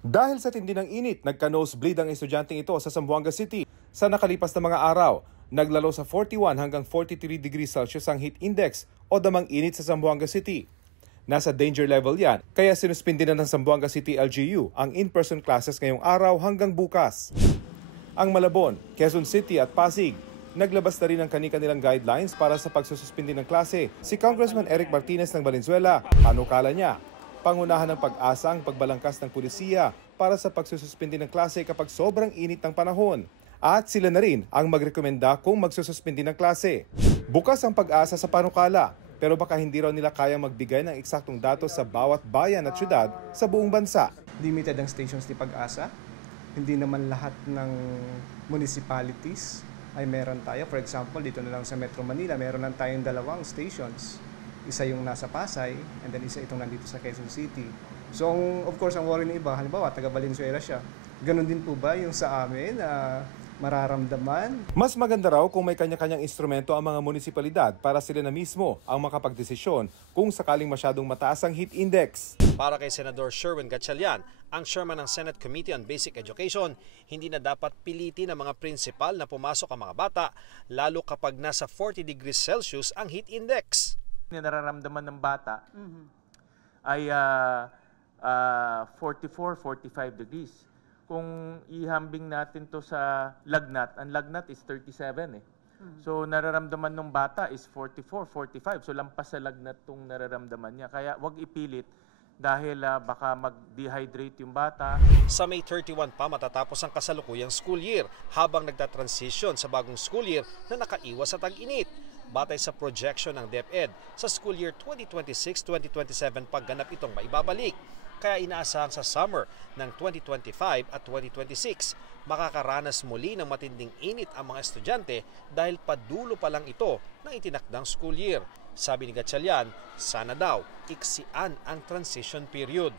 Dahil sa tindi ng init, nagka-nosebleed ang estudyanteng ito sa Zamboanga City. Sa nakalipas na mga araw, naglalo sa 41 hanggang 43 degrees Celsius ang heat index o damang init sa Zamboanga City. Nasa danger level yan, kaya sinuspindi na ng Zamboanga City LGU ang in-person classes ngayong araw hanggang bukas. Ang Malabon, Quezon City at Pasig, naglabas na rin ng kani-kanilang guidelines para sa pagsususpindi ng klase. Si Congressman Eric Martinez ng Valenzuela, panukala niya, pangunahan ng pag-asa ang pagbalangkas ng pulisiya para sa pagsususpindi ng klase kapag sobrang init ng panahon. At sila na rin ang magrekomenda kung magsususpindi ng klase. Bukas ang pag-asa sa panukala, pero baka hindi raw nila kayang magbigay ng eksaktong datos sa bawat bayan at syudad sa buong bansa. Limited ang stations ni Pag-asa. Hindi naman lahat ng municipalities ay meron tayo. For example, dito na lang sa Metro Manila, meron lang tayong 2 stations. Isa yung nasa Pasay, and then isa itong nandito sa Quezon City. So, of course, ang worry ng iba, halimbawa, taga Valenzuela siya. Ganon din po ba yung sa amin na mararamdaman? Mas maganda raw kung may kanya-kanyang instrumento ang mga munisipalidad para sila na mismo ang makapagdesisyon kung sakaling masyadong mataas ang heat index. Para kay Senador Sherwin Gatchalian, ang chairman ng Senate Committee on Basic Education, hindi na dapat pilitin ng mga prinsipal na pumasok ang mga bata, lalo kapag nasa 40 degrees Celsius ang heat index. Nararamdaman ng bata ay 44-45 degrees. Kung ihambing natin to sa lagnat, ang lagnat is 37 eh. So nararamdaman ng bata is 44-45. So lampas sa lagnat tong nararamdaman niya. Kaya wag ipilit dahil baka mag-dehydrate yung bata. Sa May 31 pa matatapos ang kasalukuyang school year habang nagtatransition sa bagong school year na nakaiwas sa tag-init. Batay sa projection ng DepEd, sa school year 2026-2027 pagganap itong maibabalik. Kaya inaasahan sa summer ng 2025 at 2026, makakaranas muli ng matinding init ang mga estudyante dahil padulo pa lang ito ng itinakdang school year. Sabi ni Gatchalian, sana daw iksian ang transition period.